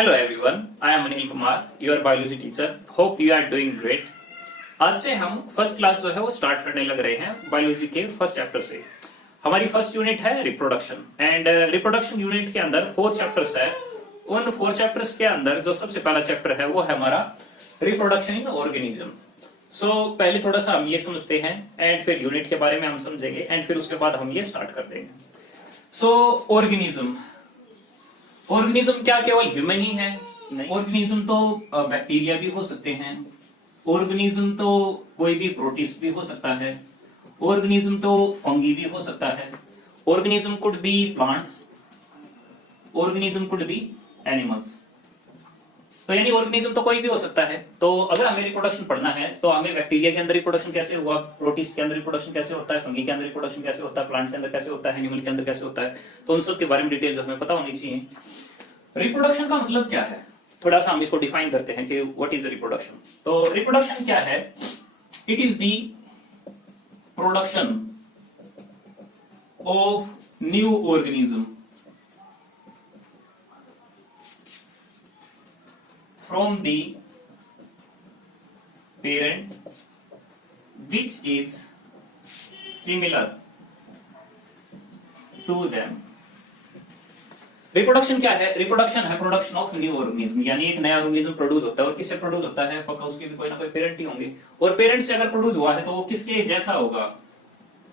Hello everyone, I am Anil Kumar, your biology teacher. Hope you are doing great. आज से हम first class जो है वो स्टार्ट करने लग रहे हैं बायोलॉजी के फर्स्ट चैप्टर से। हमारी फर्स्ट यूनिट है रिप्रोडक्शन एंड रिप्रोडक्शन यूनिट के अंदर 4 चैप्टर्स है। उन 4 चैप्टर्स के अंदर जो सबसे पहला चैप्टर है वो है हमारा रिप्रोडक्शन इन ऑर्गेनिज्म। पहले थोड़ा सा हम ये समझते हैं एंड फिर यूनिट के बारे में हम समझेंगे एंड फिर उसके बाद हम ये स्टार्ट कर देंगे। ऑर्गेनिज्म क्या केवल ह्यूमन ही है? नहीं, ऑर्गेनिज्म तो बैक्टीरिया भी हो सकते हैं, ऑर्गेनिज्म तो कोई भी प्रोटिस्ट भी हो सकता है, ऑर्गेनिज्म तो फंगी भी हो सकता है, organism could be plants, organism could be animals. तो यानी ऑर्गेनिज्म तो कोई भी हो सकता है। तो अगर हमें रिप्रोडक्शन पढ़ना है तो हमें बैक्टीरिया के अंदर रिप्रोडक्शन कैसे हुआ, प्रोटिस्ट के अंदर रिप्रोडक्शन कैसे होता है, फंगी के अंदर रिप्रोडक्शन कैसे होता है, प्लांट के अंदर कैसे होता है, एनिमल के अंदर कैसे होता है, तो उन सब के बारे में डिटेल जो हमें पता होनी चाहिए। रिप्रोडक्शन का मतलब क्या है, थोड़ा सा हम इसको डिफाइन करते हैं कि व्हाट इज रिप्रोडक्शन। तो रिप्रोडक्शन क्या है? It is the production of new organism from the parent which is similar to them। Reproduction क्या है? रिप्रोडक्शन है प्रोडक्शन ऑफ न्यू ऑर्गेनिज्म, यानी एक नया ऑर्गेनिज्म प्रोड्यूस होता है। और किससे प्रोड्यूस होता है? पक्का उसके भी कोई ना कोई पेरेंट ही होंगे। और पेरेंट से अगर प्रोड्यूस हुआ है तो वो किसके जैसा होगा?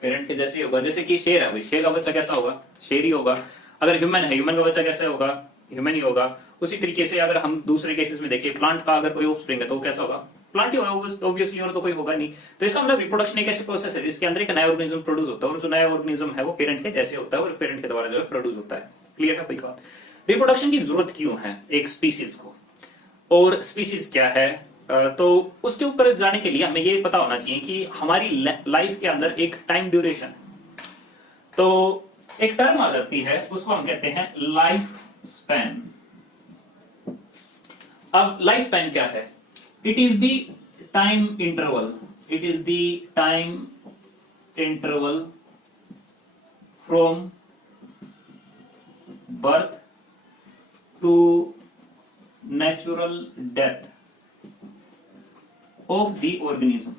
पेरेंट के जैसे ही होगा। जैसे कि शेर है, भाई शेर का बच्चा कैसा होगा? शेर ही होगा। अगर ह्यूमन है, ह्यूमन का बच्चा कैसा होगा? ह्यूमन ही होगा। उसी तरीके से अगर हम दूसरे केसेस में देखें, प्लांट का अगर कोई ऑफस्प्रिंग है तो वो कैसा होगा? प्लांट ही होगा ऑब्वियसली, और तो कोई होगा नहीं। तो इसका मतलब रिप्रोडक्शन एक ऐसी प्रोसेस है जिसके अंदर एक नया ऑर्गेनिज्म प्रोड्यूस होता है, और जो नया ऑर्गेनिज्म है वो पेरेंट के जैसे होता है और पेरेंट के द्वारा जो है प्रोड्यूस होता है। क्लियर है भाई बात? रिप्रोडक्शन की जरूरत क्यों है एक स्पीसीज को, और स्पीसीज क्या है? तो उसके ऊपर जाने के लिए हमें ये पता होना चाहिए कि हमारी लाइफ के अंदर एक टाइम ड्यूरेशन, तो एक टर्म आ जाती है, उसको हम कहते हैं लाइफ स्पैन। अब लाइफ स्पैन क्या है? It is the time interval, it is the time interval from birth to natural death of the organism.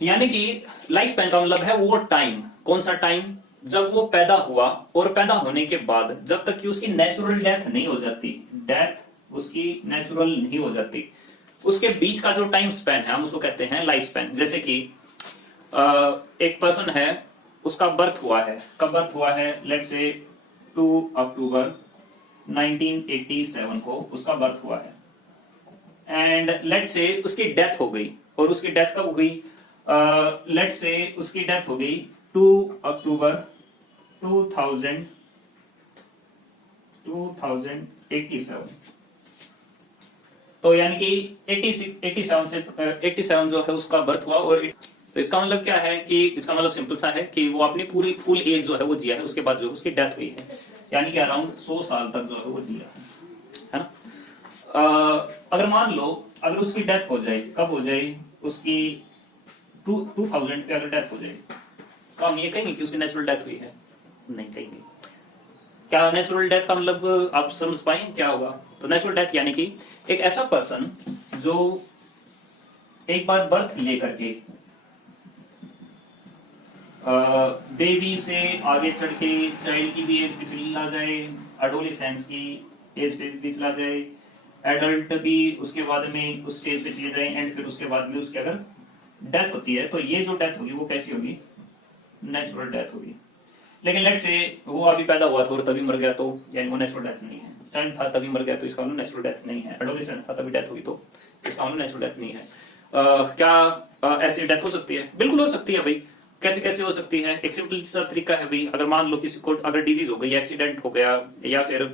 यानी कि लाइफ स्पैन का मतलब है वो टाइम, कौन सा टाइम? जब वो पैदा हुआ और पैदा होने के बाद जब तक कि उसकी नेचुरल डेथ नहीं हो जाती, डेथ उसकी नेचुरल नहीं हो जाती, उसके बीच का जो टाइम स्पैन है हम उसको कहते हैं लाइफ स्पैन। जैसे कि एक पर्सन है, उसका बर्थ हुआ है, कब बर्थ हुआ है? लेट्स से 2 अक्टूबर 1987 को उसका बर्थ हुआ है, एंड लेट्स से उसकी डेथ हो गई। और उसकी डेथ कब हुई? लेट्स से उसकी डेथ हो गई 2 अक्टूबर 2087। तो यानी कि 87 जो है उसका बर्थ हुआ। और तो इसका मतलब क्या है कि इसका मतलब सिंपल सा है कि वो अपनी पूरी फुल एज जो है वो जिया है, उसके बाद जो उसकी डेथ हुई है, यानी कि अराउंड 100 साल तक जो है वो जिया है ना। अगर मान लो अगर उसकी डेथ हो जाए, कब हो जाए? उसकी 2000 पे अगर डेथ हो जाए तो हम ये कहेंगे कि उसकी नेचुरल डेथ हुई है? नहीं कहेंगे। क्या नेचुरल डेथ का मतलब आप समझ पाए क्या होगा? तो नेचुरल डेथ यानी कि एक ऐसा पर्सन जो एक बार बर्थ लेकर के बेबी से आगे चढ़ के चाइल्ड की भी एज पे चला जाए, एडोलेसेंस की एज पे भी चला जाए, एडल्ट भी उसके बाद में उस स्टेज पे चले जाए, एंड फिर उसके बाद में उसकी अगर डेथ होती है तो ये जो डेथ होगी वो कैसी होगी? नेचुरल डेथ होगी। लेकिन लेट्स से वो अभी पैदा हुआ था और तभी मर गया, तो यानी वो नेचुरल डेथ नहीं है। चाइल्ड था तभी मर गया तो इसका मतलब नेचुरल डेथ नहीं है। एडोलेसेंस था तभी डेथ हुई तो इसका मतलब नेचुरल डेथ नहीं है। क्या ऐसी डेथ हो सकती है? बिल्कुल हो सकती है भाई। कैसे कैसे हो सकती है? एक सिंपल सा तरीका है भाई। अगर मान लो किसी को अगर डिजीज हो गई, एक्सीडेंट हो गया, या फिर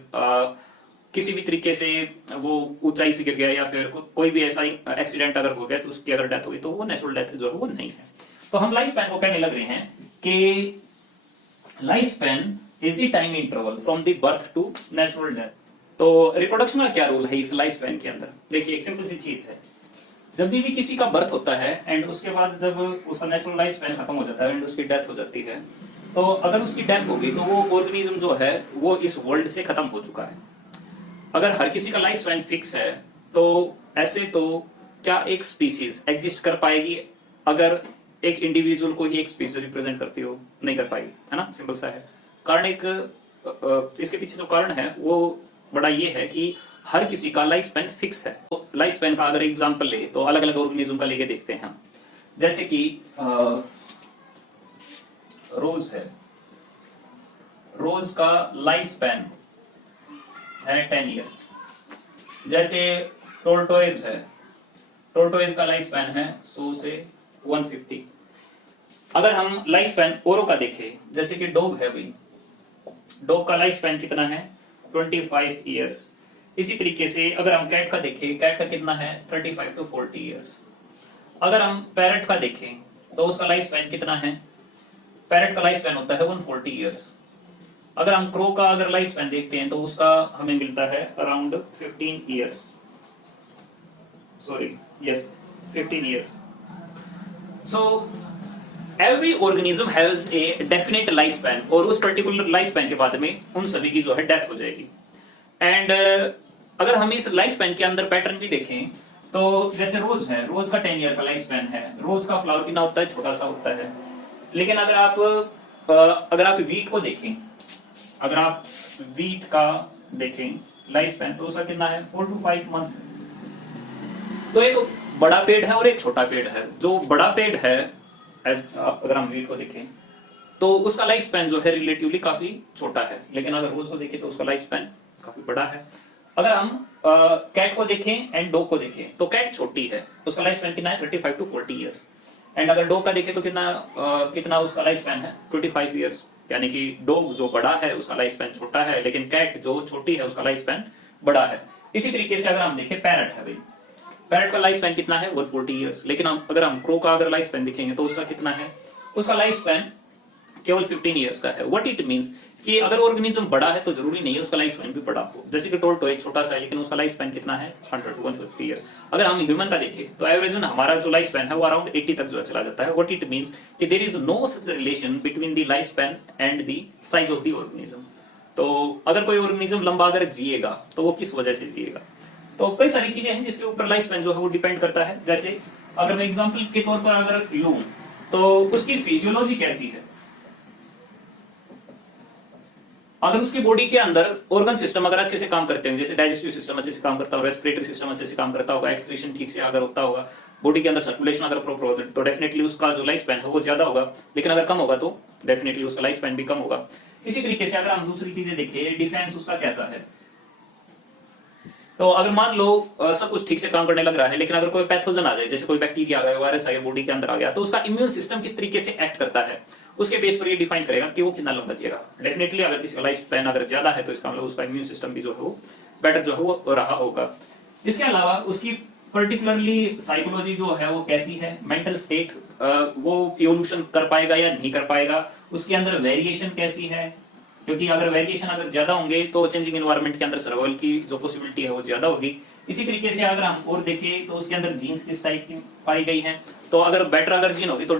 किसी भी तरीके से वो ऊंचाई से गिर गया, या फिर कोई भी ऐसा एक्सीडेंट अगर हो गया तो उसकी अगर डेथ हुई तो वो नेचुरल डेथ जो है वो नहीं है। तो हम लाइफ स्पैन को कहने लग रहे हैं कि life span is the time interval from the birth to natural death. तो रिप्रोडक्शन का क्या रोल है इस लाइफ स्पैन के अंदर? देखिए एक सिंपल सी चीज है, जब भी किसी का बर्थ होता है एंड उसके बाद जब उसका नेचुरल लाइफ स्पैन खत्म हो जाता है एंड उसकी डेथ हो जाती है, तो अगर उसकी डेथ होगी तो वो ऑर्गेनिज्म जो है वो इस वर्ल्ड से खत्म हो चुका है। अगर हर किसी का लाइफ स्पैन फिक्स है तो ऐसे तो क्या एक स्पीसीज एग्जिस्ट कर पाएगी अगर एक इंडिविजुअल को ही एक स्पीसीज रिप्रेजेंट करती हो? नहीं कर पाएगी, है ना, सिंपल सा है। कारण एक इसके पीछे जो कारण है वो बड़ा ये है कि हर किसी का लाइफ स्पैन फिक्स है। तो लाइफ स्पैन का अगर एग्जांपल ले तो अलग अलग ऑर्गेनिज्म का लेके देखते हैं हम। जैसे कि रोज है, रोज का लाइफ स्पैन है 10 इयर्स। जैसे टोर्टोइज है, टोर्टोइज का लाइफ स्पैन है 100 से 150। अगर हम लाइफ स्पैन औरों का देखें, जैसे कि डॉग है भाई, डॉग का लाइफ स्पैन कितना है 25 इयर्स। इसी तरीके से अगर हम कैट का देखें, कैट का कितना है 35 टू 40 इयर्स। अगर हम पैरट का देखें तो उसका लाइफ स्पैन कितना है, पैरट का लाइफ स्पैन होता है 140 इयर्स। अगर हम क्रो का अगर लाइफ स्पैन देखते हैं तो उसका हमें मिलता है around 15 years, sorry yes 15 years. So every organism has a definite life span और उस पर्टिकुलर लाइफ स्पैन के बाद में उन सभी की जो है डेथ हो जाएगी। एंड अगर हम इस लाइफ स्पैन के अंदर पैटर्न भी देखें तो जैसे रोज है, रोज का 10 ईयर का लाइफ स्पैन है। रोज का फ्लावर कितना होता है, छोटा सा होता है। लेकिन अगर आप वीट को देखें, अगर आप वीट का देखें लाइफ स्पैन तो उसका कितना है 4 to 5 मंथ। तो एक बड़ा पेड़ है और एक छोटा पेड़ है। जो बड़ा पेड़ है अगर हम वीट को देखें तो उसका लाइफ स्पैन जो है रिलेटिवली काफी छोटा है, लेकिन अगर रोज को देखें तो उसका लाइफ स्पैन काफी बड़ा है। अगर हम कैट को देखें एंड डॉग को देखें तो कैट छोटी है, उसका लाइफ स्पैन कितना है 35 टू 40 इयर्स। एंड अगर डॉग का देखें तो कितना उसका लाइफ स्पैन है 25 इयर्स। यानी कि डॉग जो बड़ा है उसका लाइफ स्पैन छोटा है, लेकिन कैट जो छोटी है उसका लाइफ स्पैन बड़ा है। इसी तरीके से अगर हम देखें पैरट है भाई, पैरट का लाइफ स्पैन कितना है 140 इयर्स। लेकिन अगर हम क्रो का अगर लाइफ स्पैन देखेंगे तो उसका कितना है, उसका लाइफ स्पैन केवल 15 इयर्स का है। व्हाट इट मींस कि अगर ऑर्गेनिज्म बड़ा है तो जरूरी नहीं है उसका लाइफ स्पैन भी बड़ा हो। जैसे कि टोर्टोइज छोटा सा है लेकिन उसका लाइफ स्पैन कितना है 100 to 150 इयर्स। अगर हम ह्यूमन का देखें तो एवरेज हमारा जो लाइफ स्पैन है वो अराउंड 80 तक जो चला जाता है। व्हाट इट मींस कि there is no such relation between the life span and the size of the organism. तो अगर कोई ऑर्गेनिज्म लंबा अगर जिएगा तो वो किस वजह से जिएगा, तो कई सारी चीजें हैं जिसके ऊपर लाइफ स्पैन जो है वो डिपेंड करता है। जैसे अगर मैं एग्जांपल के तौर पर अगर लूं तो उसकी फिजियोलॉजी कैसी है, अगर उसकी बॉडी के अंदर ऑर्गन सिस्टम अगर अच्छे से काम करते हैं, जैसे डाइजेस्टिव सिस्टम अच्छे से काम करता होगा, रेस्पिरेटरी सिस्टम अच्छे से काम करता होगा, एक्सक्रीशन ठीक से अगर होता होगा, बॉडी के अंदर सर्कुलेशन अगर प्रॉपर होता है तो डेफिनेटली उसका जो लाइफ स्पैन है वो ज्यादा होगा। लेकिन अगर कम होगा तो डेफिनेटली उसका लाइफ स्पैन भी कम होगा। इसी तरीके से अगर हम दूसरी चीजें देखें, डिफेंस उसका कैसा है, तो अगर मान लो सब कुछ ठीक से काम करने लग रहा है, लेकिन अगर कोई पैथोजन आ जाए, जैसे कोई बैक्टीरिया आ गया, वायरस आ गया, बॉडी के अंदर आ गया, तो उसका इम्यून सिस्टम किस तरीके से एक्ट करता है उसके बेस पर ये डिफाइन करेगा कि वो कितना लंबा जिएगा। डेफिनेटली अगर किसी का लाइफ स्पैन अगर ज्यादा है तो इसका मतलब उसका इम्यून सिस्टम भी जो है वो बेटर जो है वो रहा होगा। इसके अलावा उसकी पर्टिकुलरली साइकोलॉजी जो है वो कैसी है, मेंटल स्टेट वो इवोल्यूशन कर पाएगा या नहीं कर पाएगा, उसके अंदर वेरिएशन कैसी है, क्योंकि अगर वेरिएशन अगर ज्यादा होंगे तो चेंजिंग एनवायरनमेंट के अंदर सर्वाइवल की जो पॉसिबिलिटी है वो ज्यादा होगी। इसी तरीके से अगर हम और देखें तो उसके अंदर जीन्स किस टाइप की पाई गई हैं, तो अगर बेटर अगर जीन होगी तो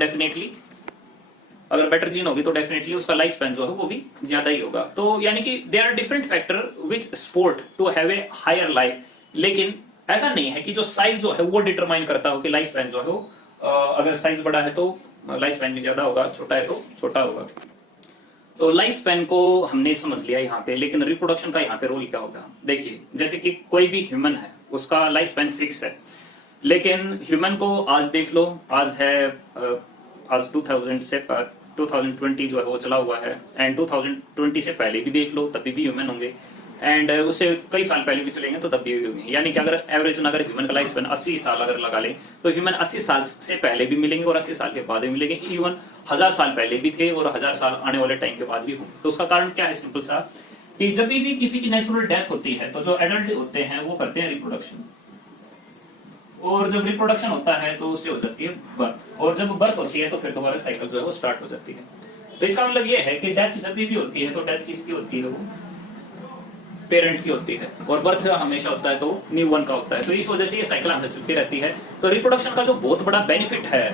डेफिनेटली उसका लाइफ स्पैन जो है वो भी ज्यादा ही होगा। तो यानी कि there are different factor which support to have a higher life, लेकिन ऐसा नहीं है कि जो साइज जो है वो डिटरमाइन करता हो कि लाइफ स्पैन जो है वो अगर साइज बड़ा है तो लाइफ स्पैन भी ज्यादा होगा, छोटा है तो छोटा होगा। तो लाइफ स्पैन को हमने समझ लिया यहाँ पे, लेकिन रिप्रोडक्शन का यहाँ पे रोल क्या होगा। देखिए जैसे कि कोई भी ह्यूमन है उसका लाइफ स्पैन फिक्स है, लेकिन ह्यूमन को आज देख लो, आज है आज 2020 जो है वो चला हुआ है, एंड 2020 से पहले भी देख लो तभी भी ह्यूमन होंगे, एंड उससे कई साल पहले भी चलेंगे तो तब भी होंगे। यानी कि अगर एवरेज अगर ह्यूमन का लाइफ स्पैन 80 साल अगर लगा ले तो ह्यूमन 80 साल से पहले भी मिलेंगे और 80 साल के बाद भी मिलेंगे, इवन 1000 साल पहले भी थे और 1000 साल आने वाले टाइम के बाद भी होंगे। तो उसका कारण क्या है, सिंपल सा कि जब भी किसी की नेचुरल डेथ होती है तो जो एडल्ट होते हैं वो करते हैं रिप्रोडक्शन, और जब रिप्रोडक्शन होता है तो उससे हो जाती है बर्थ, और जब बर्थ होती है तो फिर दोबारा साइकिल जो है वो स्टार्ट हो जाती है। तो इसका मतलब ये है कि डेथ जब भी होती है तो डेथ किसकी होती है, वो पेरेंट की होती है, और बर्थ हमेशा होता है तो न्यू वन का होता है। तो इस वजह से ये साइकिल हमेशा चलती रहती है। तो रिप्रोडक्शन का जो बहुत बड़ा बेनिफिट है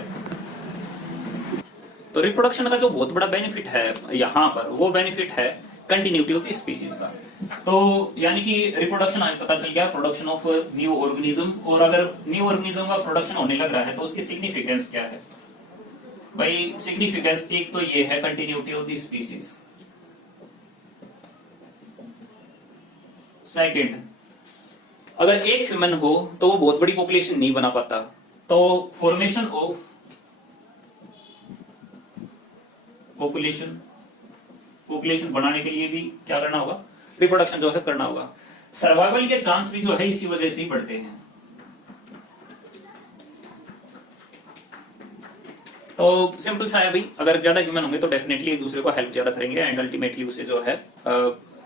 तो रिप्रोडक्शन का जो बहुत बड़ा बेनिफिट है यहाँ पर, वो बेनिफिट है कंटिन्यूटी ऑफ स्पीशीज का। तो यानी कि रिप्रोडक्शन हमें पता चल गया, प्रोडक्शन ऑफ न्यू ऑर्गेनिज्म, और अगर न्यू ऑर्गेनिज्म का प्रोडक्शन होने लग रहा है तो उसकी सिग्निफिकेंस क्या है भाई? सिग्निफिकेंस एक तो ये है continuity of the species. Second, अगर एक ह्यूमन हो तो वो बहुत बड़ी पॉपुलेशन नहीं बना पाता, तो फॉर्मेशन ऑफ पॉपुलेशन बनाने के लिए भी क्या करना होगा? रिप्रोडक्शन जो है करना होगा। सर्वाइवल के चांस भी जो है इसी वजह से ही बढ़ते हैं। तो सिंपल सा है भाई, अगर ज्यादा ह्यूमन होंगे तो डेफिनेटली एक दूसरे को हेल्प ज्यादा करेंगे एंड अल्टीमेटली उससे जो है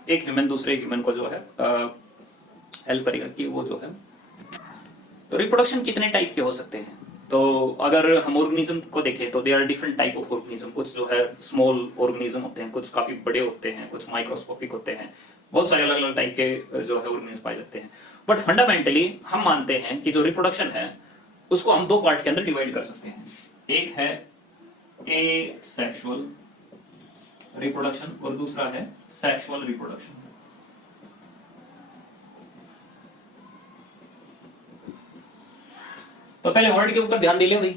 एक ह्यूमन दूसरे ह्यूमन को जो है हेल्प करेगा कि वो जो है। तो रिप्रोडक्शन कितने टाइप के हो सकते हैं? तो अगर हम ऑर्गेनिज्म को देखें तो they are different type of organism. कुछ जो है स्मॉल ऑर्गेनिज्म होते हैं, कुछ काफी बड़े होते हैं, कुछ माइक्रोस्कोपिक होते हैं, बहुत सारे अलग अलग टाइप के जो है ऑर्गेनिज्म पाए जाते हैं। बट फंडामेंटली हम मानते हैं कि जो रिप्रोडक्शन है उसको हम दो पार्ट के अंदर डिवाइड कर सकते हैं। एक है एसेक्सुअल रिप्रोडक्शन और दूसरा है सेक्सुअल रिप्रोडक्शन। तो पहले वर्ड के ऊपर ध्यान दे लें भाई।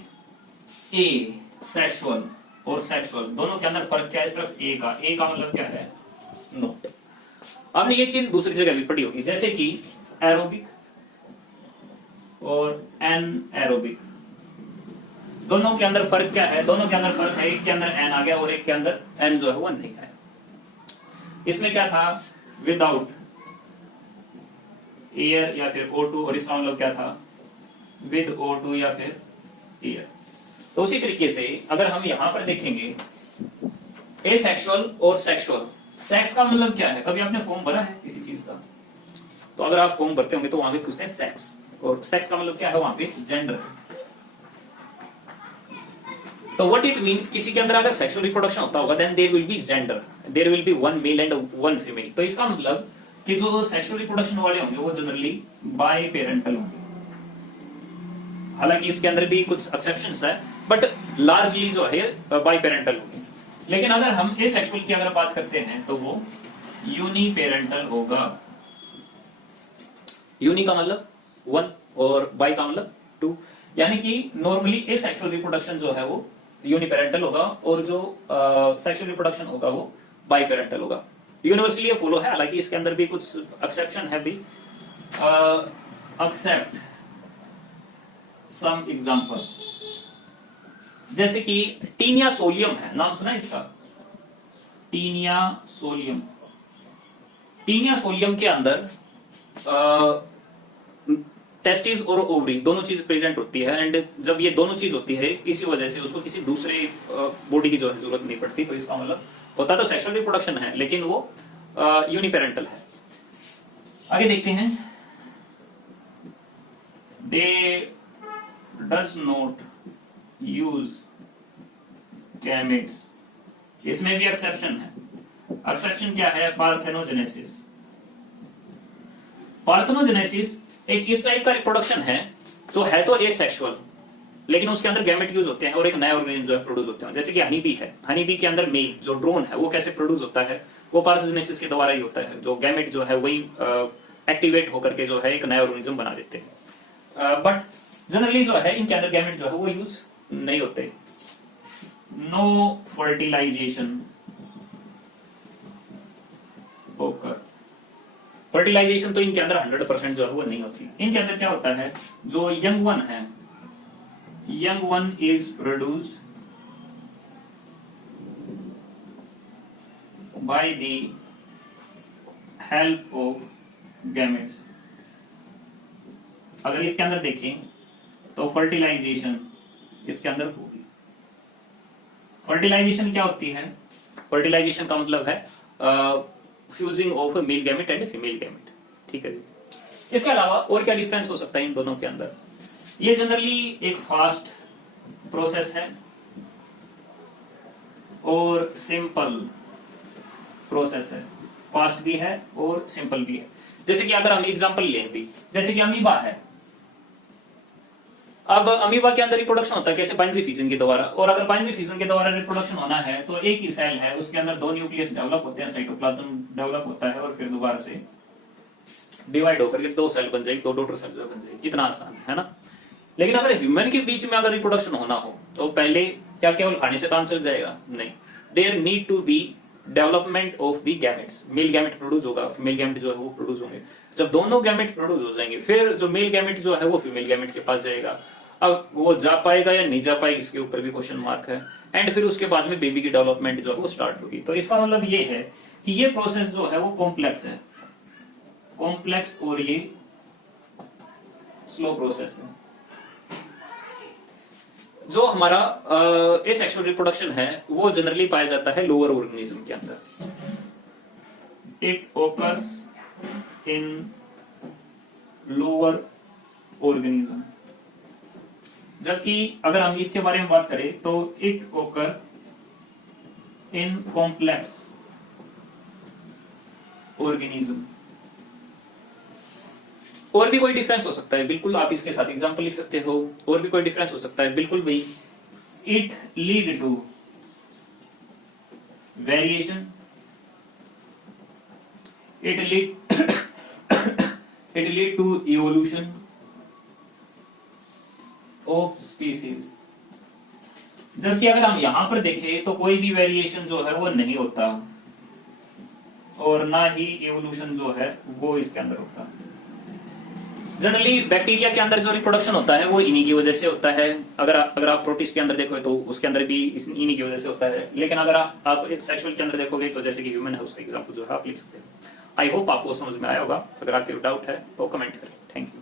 ए सेक्सुअल और सेक्सुअल दोनों के अंदर फर्क क्या है? सिर्फ ए का मतलब क्या है? नो। आपने ये चीज दूसरी जगह भी पढ़ी होगी, जैसे कि एरोबिक और एनएरोबिक, दोनों के अंदर फर्क क्या है? दोनों के अंदर फर्क है, एक के अंदर एन आ गया और एक के अंदर एन जो है वो नहीं है। इसमें क्या था? विदाउट एयर या फिर O2, और इसका मतलब क्या था? विद O2 या फिर एयर। तो उसी तरीके से अगर हम यहां पर देखेंगे एसेक्सुअल और सेक्सुअल, सेक्स का मतलब क्या है? कभी आपने फॉर्म भरा है किसी चीज का? तो अगर आप फॉर्म भरते होंगे तो वहां पे पूछते हैं सेक्स, और सेक्स का मतलब क्या है? वहां पे जेंडर। तो व्हाट इट मींस, किसी के अंदर अगर सेक्सुअल रिप्रोडक्शन होता होगा then there will be gender, there will be one male and one female. तो इसका मतलब कि जो सेक्सुअल रिप्रोडक्शन वाले होंगे वो जनरली बाय पेरेंटल होंगे। हालांकि इसके अंदर भी कुछ एक्सेप्शंस है, बट लार्जली जो है बाय पेरेंटल होंगे। लेकिन अगर हम एसेक्सुअल की अगर बात करते हैं तो वो यूनी पेरेंटल होगा। यूनी का मतलब वन और बाई का मतलब टू, यानी कि नॉर्मली एसेक्सुअल रिप्रोडक्शन जो है वो यूनिपेरेंटल होगा और जो सेक्सुअल रिप्रोडक्शन होगा वो बाई पेरेंटल होगा। यूनिवर्सली ये फॉलो है, हालांकि इसके अंदर भी कुछ एक्सेप्शन है भी। एक्सेप्ट सम एग्जांपल, जैसे कि टीनिया सोलियम है, नाम सुना है इसका? Taenia solium. टीनिया सोलियम के अंदर टेस्टिस और ओवरी दोनों चीज प्रेजेंट होती है, एंड जब ये दोनों चीज होती है इसी वजह से उसको किसी दूसरे बॉडी की जो है जरूरत नहीं पड़ती। तो इसका मतलब होता तो सेक्सुअल रिप्रोडक्शन है लेकिन वो यूनिपेरेंटल है। आगे देखते हैं। दे डज नॉट यूज गैमेट्स, इसमें भी एक्सेप्शन है। एक्सेप्शन क्या है? पार्थेनोजेनेसिस। पार्थेनोजेनेसिस एक इस टाइप का रिप्रोडक्शन है जो है तो एसेक्सुअल, लेकिन उसके अंदर गैमेट यूज होते हैं और एक नया ऑर्गेनिज्म जो है प्रोड्यूस होते हैं। जैसे कि हनी बी है, हनी बी के अंदर मेल जो ड्रोन है वो कैसे प्रोड्यूस होता है? वो पार्थेनोजेनेसिस के द्वारा ही होता है। जो गैमेट जो है वही एक्टिवेट होकर के जो है एक नया ऑर्गेनिज्म बना देते हैं। बट जनरली जो है इनके अंदर गैमेट जो है वो यूज नहीं होते। नो फर्टिलाइजेशन ओकर, फर्टिलाइजेशन तो इनके अंदर 100% जो है वो नहीं होती। इनके अंदर क्या होता है? जो यंग वन है, young one is produced by the help of gametes. अगर इसके अंदर देखें तो फर्टिलाइजेशन इसके अंदर होगी। फर्टिलाइजेशन क्या होती है? फर्टिलाइजेशन का मतलब है fusing of a male gamete and female gamete. ठीक है जी। इसके अलावा और क्या डिफरेंस हो सकता है इन दोनों के अंदर? ये जनरली एक फास्ट प्रोसेस है और सिंपल प्रोसेस है। फास्ट भी है और सिंपल भी है। जैसे कि अगर हम एग्जांपल लें भी, जैसे कि अमीबा है, अब अमीबा के अंदर रिप्रोडक्शन होता है कैसे, बाइनरी फिजन के द्वारा। और अगर बाइनरी फिजन के द्वारा रिप्रोडक्शन होना है तो एक ही सेल है, उसके अंदर दो न्यूक्लियस डेवलप होते हैं, साइटोप्लाज्म डेवलप होता है और फिर दोबारा से डिवाइड होकर के दो सेल बन जाएगी, दो डॉटर सेल बन जाएगी। कितना आसान है ना। लेकिन अगर ह्यूमन के बीच में अगर रिप्रोडक्शन होना हो तो पहले क्या केवल खाने से काम चल जाएगा? नहीं, there need to be development of the gametes. Male gamete produce होगा, फीमेल गैमेट जो है वो प्रोड्यूस होंगे। जब दोनों गैमेट प्रोड्यूस हो जाएंगे फिर जो मेल गैमेट जो है वो फीमेल गैमेट के पास जाएगा। अब वो जा पाएगा या नहीं जा पाएगा इसके ऊपर भी क्वेश्चन मार्क है। एंड फिर उसके बाद में बेबी की डेवलपमेंट जो है वो स्टार्ट होगी। तो इसका मतलब ये है कि ये प्रोसेस जो है वो कॉम्प्लेक्स है, कॉम्प्लेक्स और ये स्लो प्रोसेस है। जो हमारा एसेक्सुअल रिप्रोडक्शन है वो जनरली पाया जाता है लोअर ऑर्गेनिज्म के अंदर। It occurs in lower organism. जबकि अगर हम इसके बारे में बात करें तो इट ओकर इन कॉम्प्लेक्स ऑर्गेनिज्म। और भी कोई डिफरेंस हो सकता है? बिल्कुल, आप इसके साथ एग्जांपल लिख सकते हो। और भी कोई डिफरेंस हो सकता है? बिल्कुल भाई। It lead to variation, it lead to evolution of species. जबकि अगर हम यहां पर देखें तो कोई भी वेरिएशन जो है वो नहीं होता और ना ही इवोल्यूशन जो है वो इसके अंदर होता। जनरली बैक्टीरिया के अंदर जो रिप्रोडक्शन होता है वो इन्हीं की वजह से होता है। अगर आप प्रोटिस्ट के अंदर देखोगे तो उसके अंदर भी इन्हीं की वजह से होता है। लेकिन अगर आप सेक्सुअल के अंदर देखोगे तो जैसे कि ह्यूमन है उसका एग्जांपल जो है आप लिख सकते हैं। आई होप आपको समझ में आया होगा। अगर आपके डाउट है तो कमेंट करें। Thank you.